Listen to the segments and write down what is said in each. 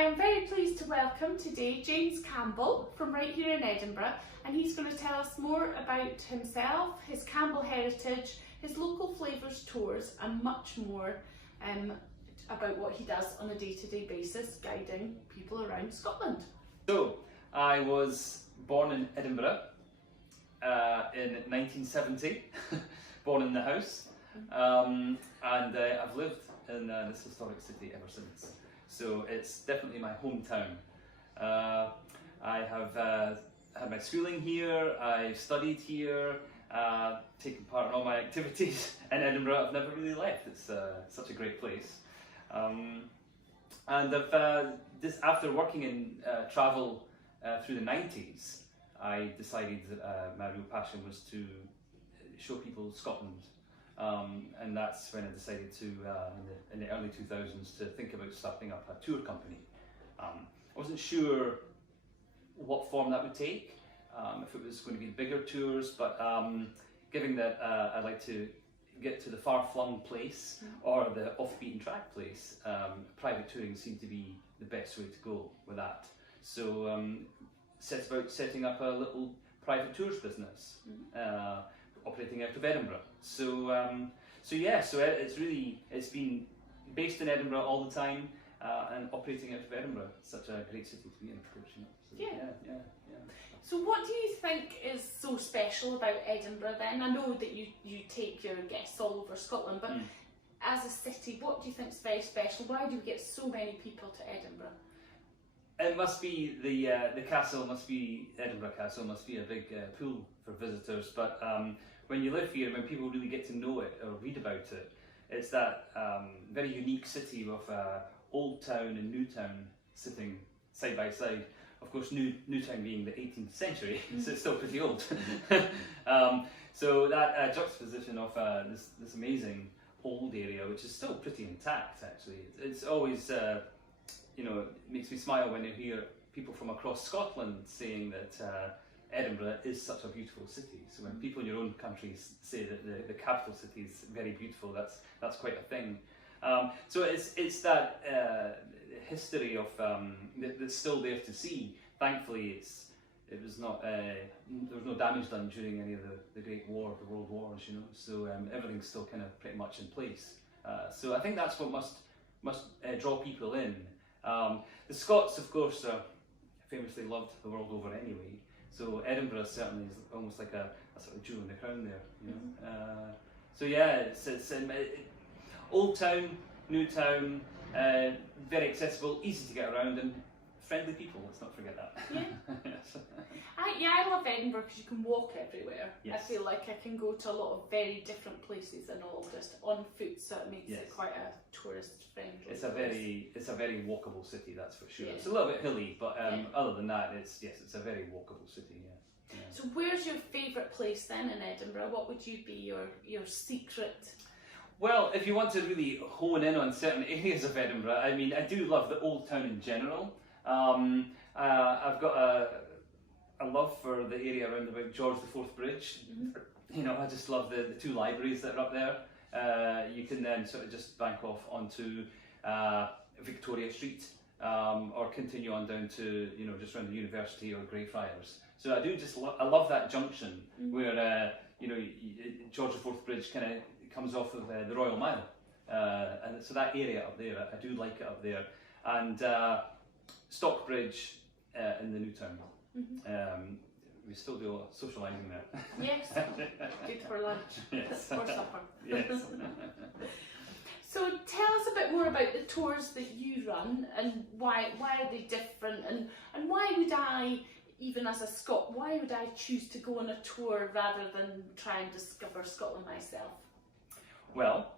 I am very pleased to welcome today James Campbell from right here in Edinburgh, and he's going to tell us more about himself, his Campbell heritage, his Local Flavours tours and much more about what he does on a day-to-day basis guiding people around Scotland. So, I was born in Edinburgh in 1970, born in the house, and I've lived in this historic city ever since. So it's definitely my hometown. I have had my schooling here, I've studied here, taken part in all my activities in Edinburgh. I've never really left. It's such a great place. And I've after working in travel through the 90s, I decided that my real passion was to show people Scotland. And that's when I decided to, in the early 2000s, to think about starting up a tour company. I wasn't sure what form that would take, if it was going to be bigger tours, but given that I'd like to get to the far-flung place or the off-beaten track place, private touring seemed to be the best way to go with that. So set about setting up a little private tours business, operating out of Edinburgh. So it's been based in Edinburgh all the time and operating out of Edinburgh. Such a great city to be in, of course. You know? So, yeah. So what do you think is so special about Edinburgh then? I know that you take your guests all over Scotland, but as a city, what do you think is very special? Why do we get so many people to Edinburgh? It must be the castle. Edinburgh Castle must be a big pool for visitors. But when you live here, when people really get to know it or read about it, it's that very unique city with Old Town and New Town sitting side by side. Of course, Newtown being the 18th century, so it's still pretty old. So that juxtaposition of this amazing old area, which is still pretty intact actually. It's always, it makes me smile when I hear people from across Scotland saying that Edinburgh is such a beautiful city. So when people in your own countries say that the capital city is very beautiful, that's quite a thing. So it's that history of that's still there to see. Thankfully, there was no damage done during any of the Great War, the World Wars, you know. So everything's still kind of pretty much in place. So I think that's what must draw people in. The Scots, of course, are famously loved the world over anyway. So Edinburgh certainly is almost like a sort of jewel in the crown there, you know. So yeah, it's Old Town, New Town, very accessible, easy to get around, and friendly people. Let's not forget that. Yeah. I love Edinburgh because you can walk everywhere. Yes. I feel like I can go to a lot of very different places and all just on foot, so it makes it quite a tourist friendly. It's a very walkable city, that's for sure. Yeah. It's a little bit hilly, but other than that, it's a very walkable city. Yeah. So where's your favourite place then in Edinburgh? What would you be your secret? Well, if you want to really hone in on certain areas of Edinburgh, I mean, I do love the Old Town in general. I've got a love for the area around about George IV Bridge. You know, I just love the two libraries that are up there. You can then sort of just bank off onto Victoria Street or continue on down to, just around the university or Greyfriars. So I do I love that junction where, George IV Bridge kind of comes off of the Royal Mile. And so that area up there, I do like it up there. And Stockbridge in the New Town. We still do a lot of socialising there. Yes, good for lunch, yes. for supper. Yes. So tell us a bit more about the tours that you run and why are they different, and why would I, even as a Scot, why would I choose to go on a tour rather than try and discover Scotland myself? Well,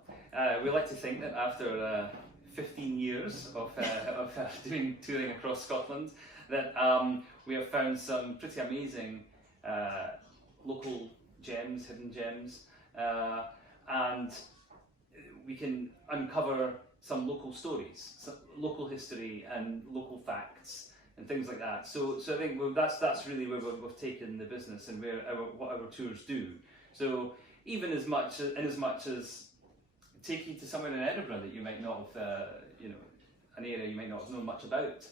we like to think that after 15 years of doing touring across Scotland, that we have found some pretty amazing local gems, hidden gems, and we can uncover some local stories, some local history and local facts and things like that. So I think that's really where we've taken the business and what our tours do. So even as much as take you to somewhere in Edinburgh that you might not have an area you might not have known much about.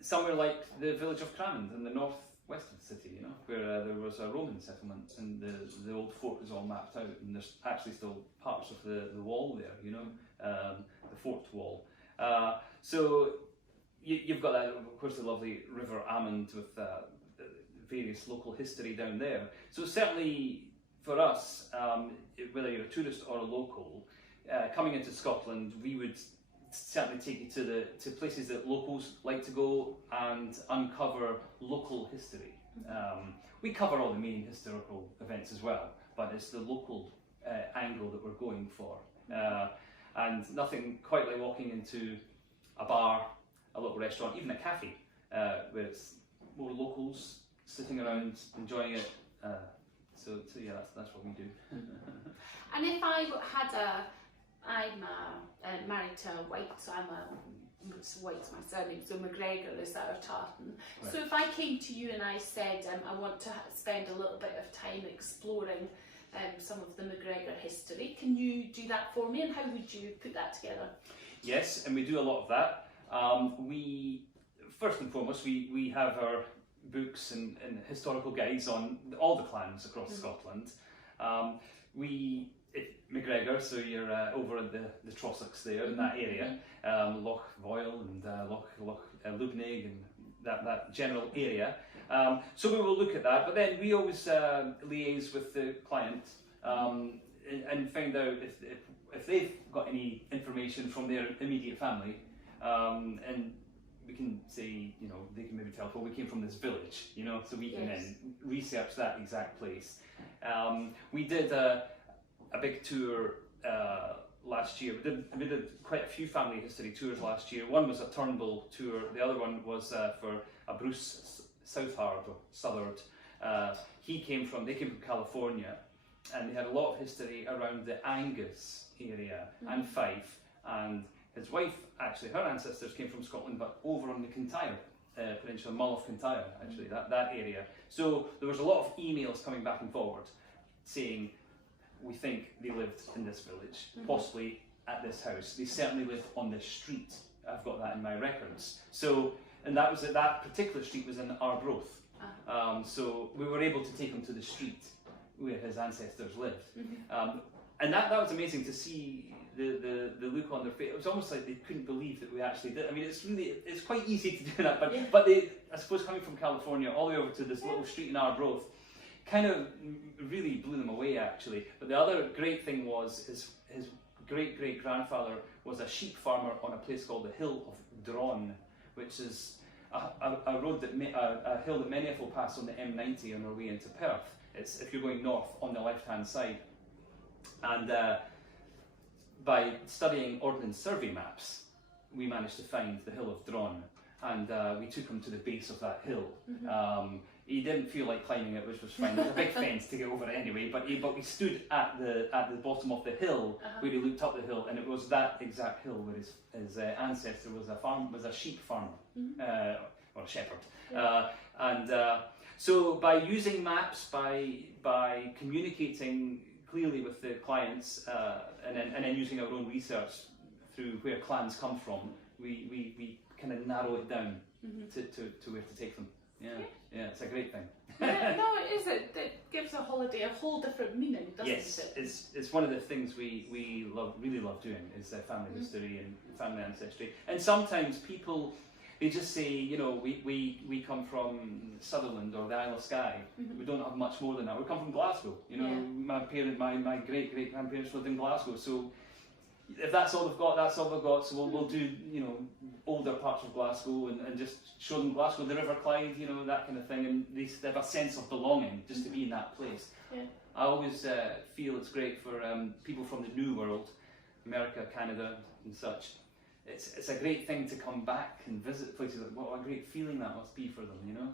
Somewhere like the village of Cramond in the northwest of the city, you know, where there was a Roman settlement, and the old fort is all mapped out, and there's actually still parts of the wall there, you know, the fort wall. So you've got that, of course, the lovely River Amond with various local history down there. So certainly for us, whether you're a tourist or a local, coming into Scotland, we would certainly take you to places that locals like to go and uncover local history. We cover all the main historical events as well, but it's the local angle that we're going for. And nothing quite like walking into a bar, a local restaurant, even a cafe, where it's more locals sitting around enjoying it. So yeah, that's what we do. And if I had I'm married to a White, so White's my surname, so McGregor is our tartan. Right. So if I came to you and I said I want to spend a little bit of time exploring some of the McGregor history, can you do that for me, and how would you put that together? Yes, and we do a lot of that. We first and foremost we have our books and historical guides on all the clans across Scotland. McGregor, so you're over at the Trossachs there, in that area, Loch Foyle and Loch Lubnig and that general area. So we will look at that, but then we always liaise with the client and find out if they've got any information from their immediate family, and we can say, you know, they can maybe tell, well, we came from this village, you know, so we can then research that exact place. We did a big tour last year. We did quite a few family history tours last year. One was a Turnbull tour, the other one was for a Bruce Southard or Southard. They came from California, and they had a lot of history around the Angus area and Fife, and his wife, actually, her ancestors came from Scotland, but over on the Kintyre Peninsula, Mull of Kintyre, actually, that area. So there was a lot of emails coming back and forward saying, we think they lived in this village, possibly at this house. They certainly lived on this street. I've got that in my records. So, and that particular street was in Arbroath. So we were able to take him to the street where his ancestors lived. And that was amazing to see the look on their face. It was almost like they couldn't believe that we actually did. I mean, it's quite easy to do that, but they, I suppose, coming from California all the way over to this little street in Arbroath, kind of really blew them away, actually. But the other great thing was his great-great-grandfather was a sheep farmer on a place called the Hill of Dron, which is a road a hill that many of us will pass on the M90 on our way into Perth. It's, if you're going north, on the left-hand side. And by studying Ordnance Survey maps, we managed to find the Hill of Dron, and we took him to the base of that hill. He didn't feel like climbing it, which was fine. There's a big fence to get over it anyway. But we stood at the bottom of the hill where he looked up the hill, and it was that exact hill where his ancestor was a sheep farmer or a shepherd. So by using maps, by communicating clearly with the clients, and then using our own research through where clans come from, we kind of narrow it down to where to take them. Yeah, it's a great thing. Yeah, no, it is. It gives a holiday a whole different meaning, doesn't it? Yes, it's one of the things we really love doing, is family history and family ancestry. And sometimes people, they just say, you know, we come from Sutherland or the Isle of Skye. We don't have much more than that. We come from Glasgow. You know, my great grandparents lived in Glasgow. So if that's all they've got, that's all they've got. So we'll do, you know, older parts of Glasgow and just show them Glasgow, the River Clyde, you know, that kind of thing, and they have a sense of belonging just to be in that place. I always feel it's great for people from the New World, America, Canada, and such. It's a great thing to come back and visit places. What a great feeling that must be for them, you know.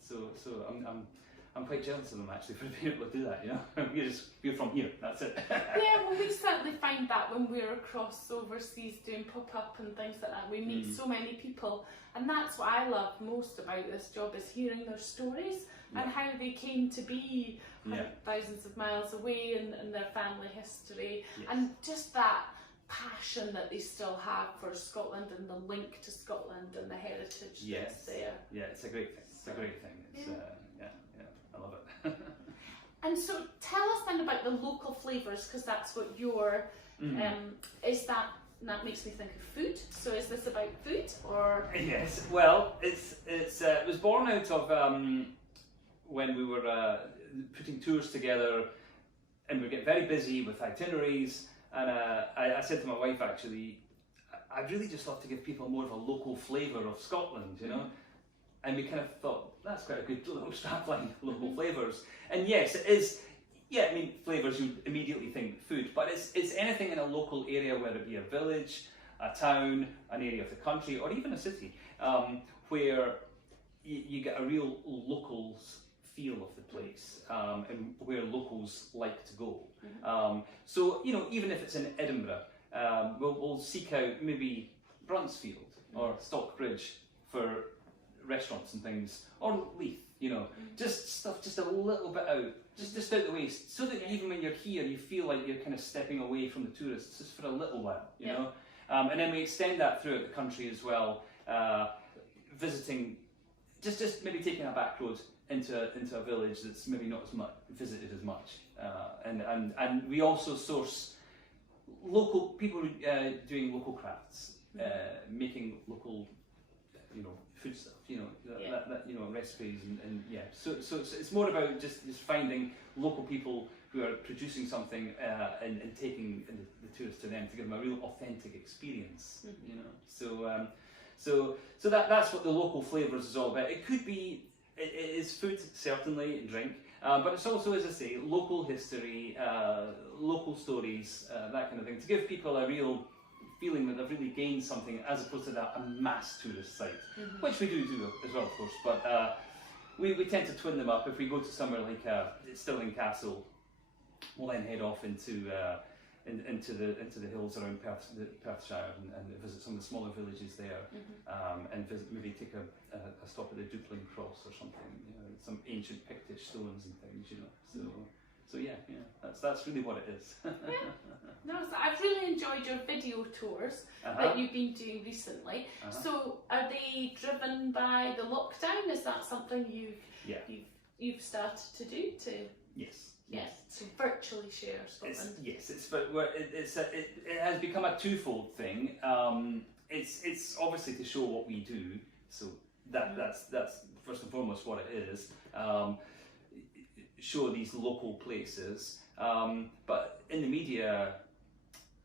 So I'm quite jealous of them, actually, for being able to do that, you know. We're from here, that's it. Yeah, well, we certainly find that when we're across overseas doing pop-up and things like that. We meet so many people, and that's what I love most about this job, is hearing their stories and how they came to be thousands of miles away, and their family history, and just that passion that they still have for Scotland and the link to Scotland and the heritage that's there. Yeah, it's a great thing. It's a great thing. It's, I love it. And so tell us then about the local flavours, because that's what your, is that makes me think of food. So is this about food or? Yes, well, it was born out of when we were putting tours together, and we get very busy with itineraries, and I said to my wife, actually, I'd really just love to give people more of a local flavour of Scotland, you know? And we kind of thought, that's quite a good little strapline, local flavours. And yes, it is, I mean, flavours, you immediately think food, but it's anything in a local area, whether it be a village, a town, an area of the country, or even a city, where you get a real locals feel of the place, and where locals like to go. So, you know, even if it's in Edinburgh, we'll seek out maybe Bruntsfield or Stockbridge for restaurants and things, or Leith, you know, just stuff just a little bit out, just out the way, so that even when you're here, you feel like you're kind of stepping away from the tourists just for a little while, you know. And then we extend that throughout the country as well, visiting, just maybe taking a back road into a village that's maybe not as much visited as much, and we also source local people doing local crafts, making local, you know, food stuff, you know, that you know, recipes and so it's more about just finding local people who are producing something and taking the tourists to them to give them a real authentic experience, you know. So that's what the local flavours is all about. It could be, it is food certainly, and drink, but it's also, as I say, local history, local stories, that kind of thing, to give people a real feeling that they've really gained something, as opposed to a mass tourist site, which we do as well, of course. But we tend to twin them up. If we go to somewhere like Stirling Castle, we'll then head off into the hills around Perthshire and visit some of the smaller villages there, and maybe take a stop at the Duplin Cross or something, you know, some ancient Pictish stones and things, you know. So yeah, that's really what it is. No, so I've really enjoyed your video tours that you've been doing recently. So are they driven by the lockdown? Is that something you've started to do to? Yes. To virtually share Scotland. It has become a twofold thing. It's obviously to show what we do. So that's first and foremost what it is. Show these local places, but in the media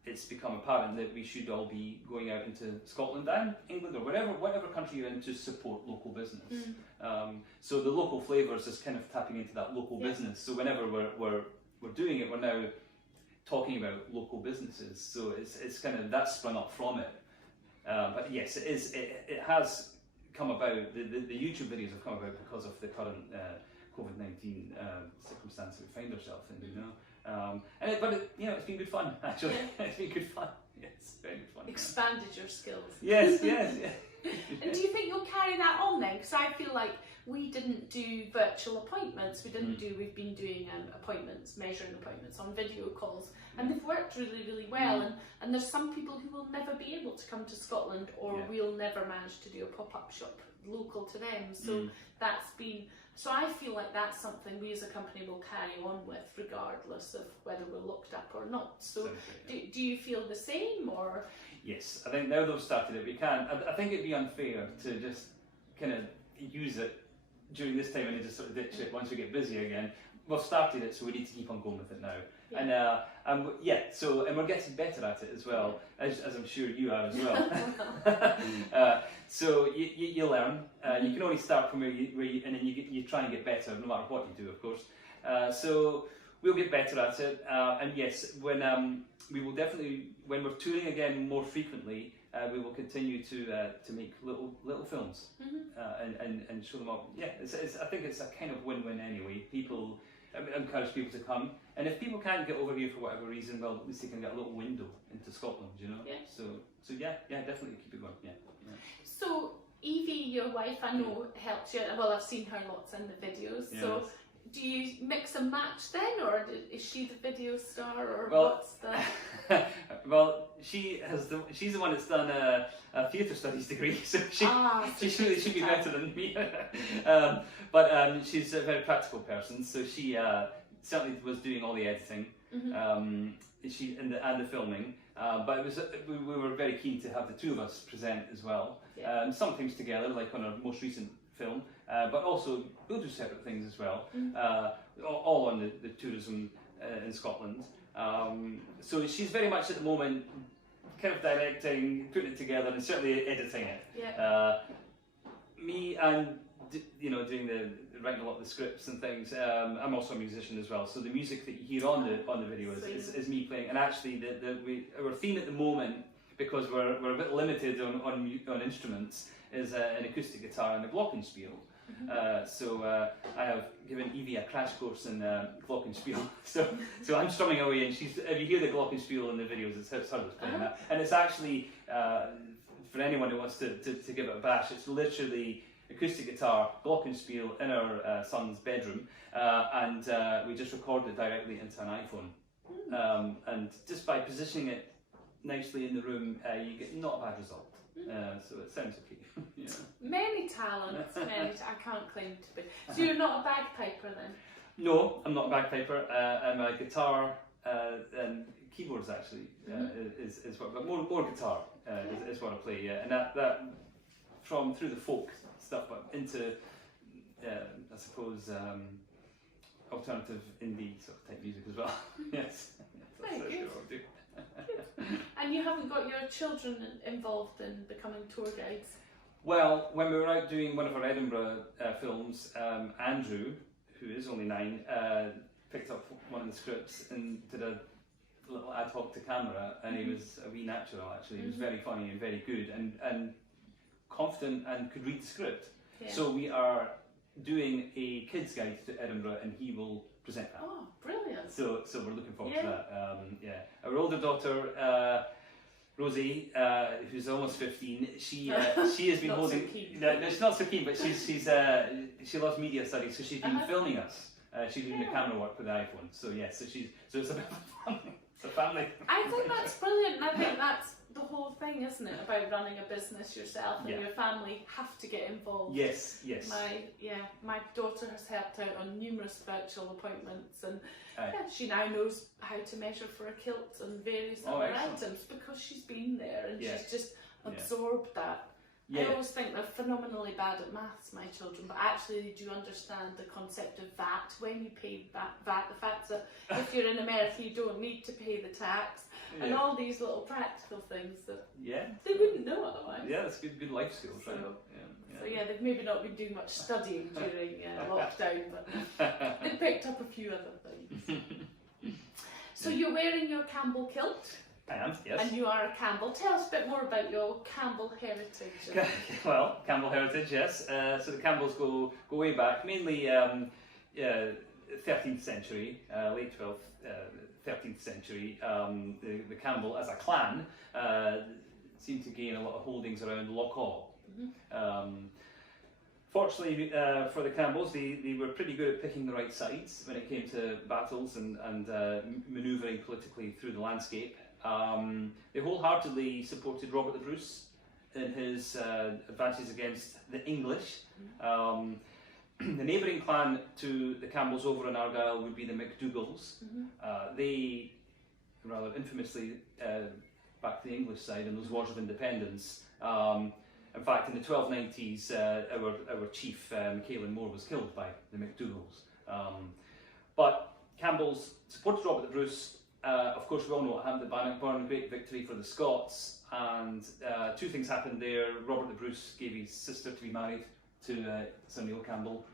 it's become apparent that we should all be going out into Scotland and England or whatever country you're in to support local business. So the local flavours is kind of tapping into that local business. So whenever we're doing it, we're now talking about local businesses. So it's kind of, that's sprung up from it. But yes, it has come about. The YouTube videos have come about because of the current COVID-19 circumstance we find ourselves in, you know. It's been good fun, actually. It's been good fun. Yes, very good fun. Expanded your skills. Yes. And do you think you'll carry that on then? Because I feel like we didn't do virtual appointments. We've been doing appointments, measuring appointments on video calls, and they've worked really, really well. And there's some people who will never be able to come to Scotland, or we'll never manage to do a pop-up shop local to them. So that's been. So I feel like that's something we as a company will carry on with, regardless of whether we're locked up or not. So do you feel the same, or? Yes, I think now they've started it, we can. I think it'd be unfair to just kind of use it during this time and then just sort of ditch it once we get busy again. We've started it, so we need to keep on going with it now. And we're getting better at it as well, as I'm sure you are as well. So you learn. You can only start from where you and then you try and get better, no matter what you do, of course. So we'll get better at it. And yes, when we will definitely, when we're touring again more frequently, we will continue to make little films and show them up. Yeah, I think it's a kind of win-win anyway. People. Encourage people to come, and if people can't get over here for whatever reason, well, at least they can get a little window into Scotland, you know. So definitely keep it going. So Evie, your wife, I know helps you. Well, I've seen her lots in the videos. So do you mix and match then, or is she the video star, or Well, what's the... well, she's the one that's done a theatre studies degree, so she should be better than me. But she's a very practical person, so she certainly was doing all the editing, she and the filming. But it was we were very keen to have the two of us present as well. Yeah. Sometimes together, like on our most recent film, but also we'll do separate things as well. All on the tourism in Scotland. So she's very much at the moment kind of directing, putting it together, and certainly editing it. Yeah. Me and doing writing a lot of the scripts and things. I'm also a musician as well, so the music that you hear on the video is me playing. And actually, our theme at the moment, because we're a bit limited on instruments, is an acoustic guitar and a glockenspiel. So I have given Evie a crash course in glockenspiel. So I'm strumming away, and if you hear the glockenspiel in the videos, it's her that's playing that. And it's actually for anyone who wants to give it a bash, it's literally acoustic guitar, glockenspiel in our son's bedroom, and we just recorded it directly into an iPhone. And just by positioning it nicely in the room, you get not a bad result. So it sounds okay. Yeah. Many talents, I can't claim to be. So you're not a bagpiper then? No, I'm not a bagpiper. I'm a guitar and keyboards actually is what, but more guitar is what I play. Yeah, and that from through the folk stuff, but into I suppose alternative indie sort of type music as well. Yes, that's what I do. And you haven't got your children involved in becoming tour guides? Well, when we were out doing one of our Edinburgh films, Andrew, who is only 9, picked up one of the scripts and did a little ad hoc to camera, and he was a wee natural actually. He was very funny and very good and confident and could read the script. Yeah. So we are doing a kids guide to Edinburgh, and he will present that. Oh, brilliant! So we're looking forward to that. Our older daughter, Rosie, who's almost 15, she has been holding. No, she's not so keen, but she loves media studies, so she's been filming us. She's doing the camera work with the iPhone. So yes, so it's a bit of a family. It's a family. I think that's brilliant. And I think that's the whole thing, isn't it, about running a business yourself, and your family have to get involved. Yes. My daughter has helped out on numerous virtual appointments, and she now knows how to measure for a kilt and various other items because she's been there, and she's just absorbed that. I always think they're phenomenally bad at maths, my children, but actually they do understand the concept of VAT when you pay VAT. The fact that if you're in America you don't need to pay the tax, and all these little practical things that they wouldn't know otherwise. Yeah, that's good life skills, right? So they've maybe not been doing much studying during lockdown, but they've picked up a few other things. So you're wearing your Campbell kilt? I am, yes. And you are a Campbell. Tell us a bit more about your Campbell heritage. Well, Campbell heritage, yes. So the Campbells go way back, mainly 13th century, late 12th, 13th century. The Campbell, as a clan, seemed to gain a lot of holdings around Local. Fortunately for the Campbells, they were pretty good at picking the right sides when it came to battles and manoeuvring politically through the landscape. They wholeheartedly supported Robert the Bruce in his advances against the English. The neighbouring clan to the Campbells over in Argyll would be the MacDougals. They rather infamously backed the English side in those wars of independence. In fact, in the 1290s, our chief, Michaelan Moore, was killed by the MacDougals. But Campbells supported Robert the Bruce. Of course, we all know what happened at Bannockburn, a great victory for the Scots, and two things happened there. Robert the Bruce gave his sister to be married to Sir Neil Campbell,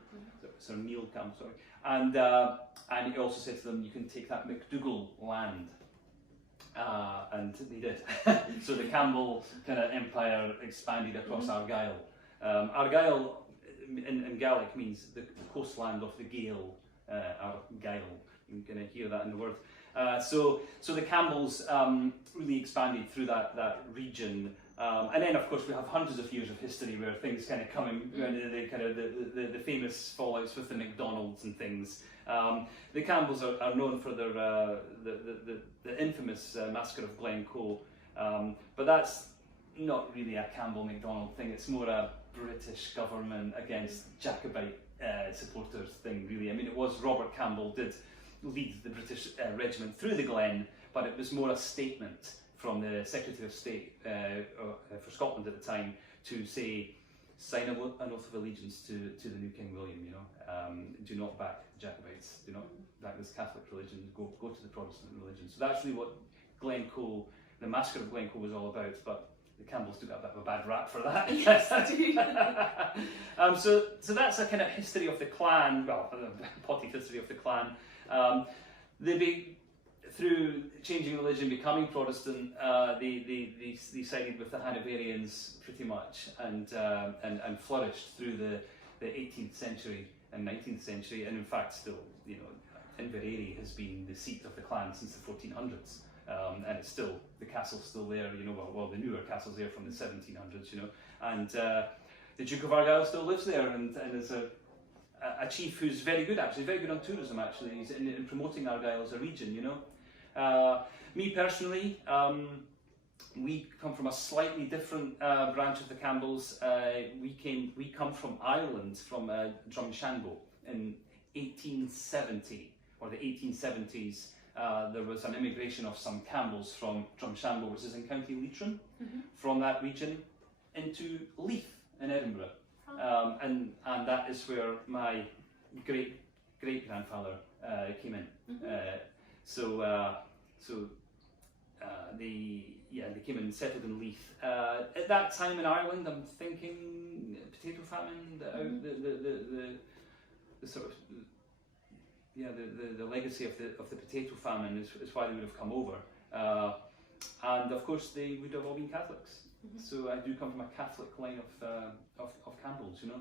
and he also said to them, you can take that MacDougall land. And they did. So the Campbell kind of empire expanded across Argyll. Argyll in Gaelic means the coastland of the Gael, Argyll. You can hear that in the word. So the Campbells really expanded through that region And then, of course, we have hundreds of years of history where things kind of come in, the famous fallouts with the McDonald's and things. The Campbells are known for their the infamous massacre of Glencoe, but that's not really a Campbell MacDonald thing. It's more a British government against Jacobite supporters thing, really. I mean, it was Robert Campbell did lead the British regiment through the Glen, but it was more a statement from the Secretary of State for Scotland at the time to say, sign an oath of allegiance to the new King William, you know. Do not back the Jacobites, do not back this Catholic religion, go to the Protestant religion. So that's really what Glencoe, the massacre of Glencoe was all about, but the Campbells took a bit of a bad rap for that. Yes, I do. So that's a kind of history of the clan, well, a potty history of the clan. Through changing religion, becoming Protestant, they sided with the Hanoverians pretty much, and flourished through the 18th century and 19th century, and in fact still, you know, Inverary has been the seat of the clan since the 1400s, and it's still, the castle's still there, you know, well the newer castle's there from the 1700s, you know, and the Duke of Argyll still lives there, and is a chief who's very good on tourism actually, he's in promoting Argyll as a region, you know. Me personally, we come from a slightly different branch of the Campbells. We come from Ireland, from Drumshanbo in 1870 or the 1870s. There was an immigration of some Campbells from Drumshanbo, which is in County Leitrim, from that region into Leith in Edinburgh, and that is where my great grandfather came in. They came and settled in Leith. At that time in Ireland, I'm thinking potato famine, the sort of the legacy of the potato famine is why they would have come over, and of course they would have all been Catholics. So I do come from a Catholic line of Campbells, you know.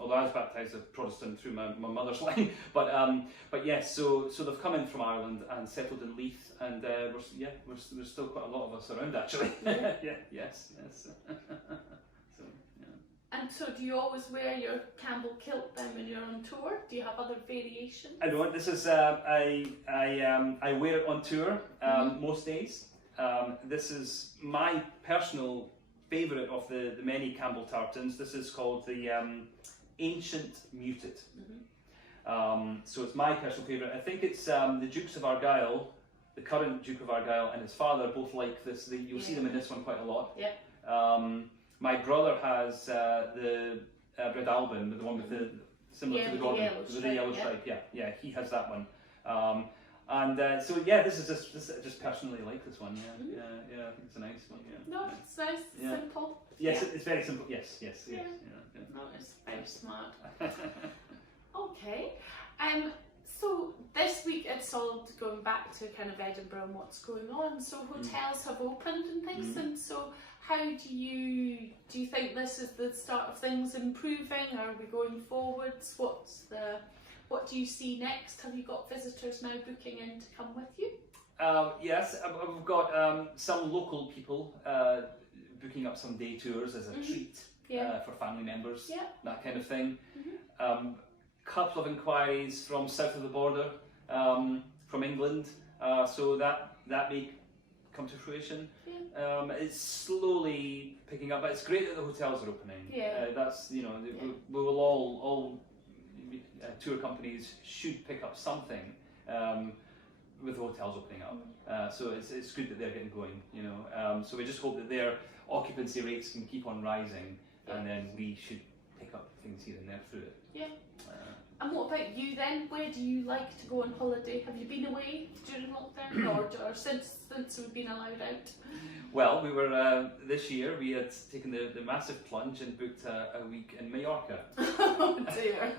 Although I was baptised a Protestant through my mother's line, but yes. So they've come in from Ireland and settled in Leith, and there's still quite a lot of us around actually. Yes. So yeah. And so, do you always wear your Campbell kilt then when you're on tour? Do you have other variations? I don't. This is I wear it on tour most days. This is my personal favourite of the many Campbell tartans. This is called the Ancient Muted. So it's my personal favourite. I think it's the Dukes of Argyll, the current Duke of Argyll and his father both like this. You'll see them in this one quite a lot. My brother has the Red Alban, the one with the similar to the Gordon, with the yellow stripe. Yeah, he has that one. So yeah, this is just personally like this one. Yeah, I think it's a nice one. Yeah. No, it's nice, simple. Yes, it's very simple. Yes. No, it's very smart. Okay. So this week it's all going back to kind of Edinburgh and what's going on. So hotels have opened and things, and so how do you think this is the start of things improving? Are we going forwards? What do you see next? Have you got visitors now booking in to come with you? Yes, we've got some local people booking up some day tours as a treat for family members, that kind of thing. Couple of inquiries from south of the border, from England, so that may come to fruition. It's slowly picking up, but it's great that the hotels are opening. That's, you know, we will all tour companies should pick up something with the hotels opening up. So it's good that they're getting going, you know. So we just hope that their occupancy rates can keep on rising, and then we should pick up things here and there through it. And what about you then? Where do you like to go on holiday? Have you been away during lockdown or since we've been allowed out? Well, we were this year. We had taken the massive plunge and booked a week in Mallorca. Oh dear.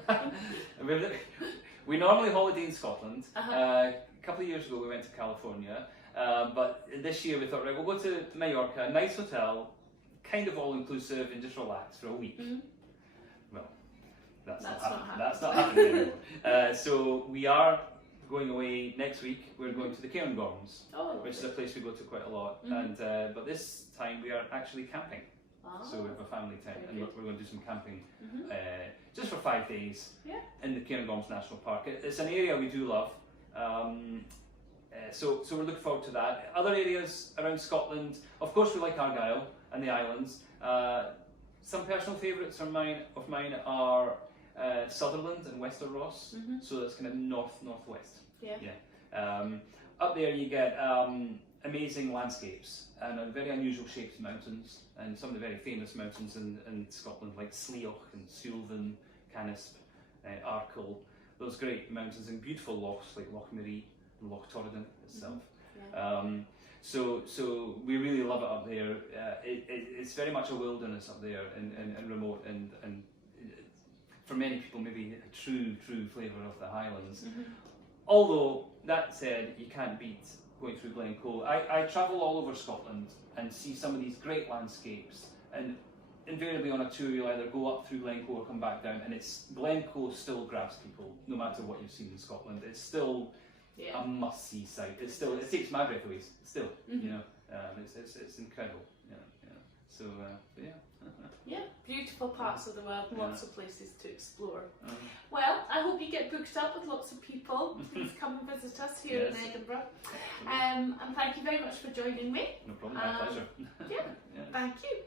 We normally holiday in Scotland. A couple of years ago we went to California, but this year we thought, right, we'll go to Mallorca, a nice hotel, kind of all inclusive, and just relax for a week. Well, that's not happening anymore. So we are going away next week. We're going to the Cairngorms, which is a place we go to quite a lot. And but this time we are actually camping. So we have a family tent, and we're going to do some camping just for 5 days in the Cairngorms National Park. It's an area we do love. So we're looking forward to that. Other areas around Scotland, of course, we like Argyll and the islands. Some personal favourites of mine are Sutherland and Wester Ross. So that's kind of northwest. Up there you get amazing landscapes and very unusual shaped mountains, and some of the very famous mountains in Scotland, like Sleoch and Suilven, Canisp, Arkle. Those great mountains, and beautiful lochs like Loch Maree and Loch Torridon itself. So we really love it up there. It's very much a wilderness up there, and remote, and for many people maybe a true flavour of the Highlands. Although that said, you can't beat going through Glencoe. I travel all over Scotland and see some of these great landscapes, and invariably on a tour you'll either go up through Glencoe or come back down, and Glencoe still grabs people no matter what you've seen in Scotland. It's still a must-see sight. It takes my breath away. Still, you know, it's incredible. So beautiful parts of the world, lots of places to explore. Well, I hope you get booked up with lots of people. Please come and visit us here in Edinburgh. And thank you very much for joining me. No problem, my pleasure. Thank you.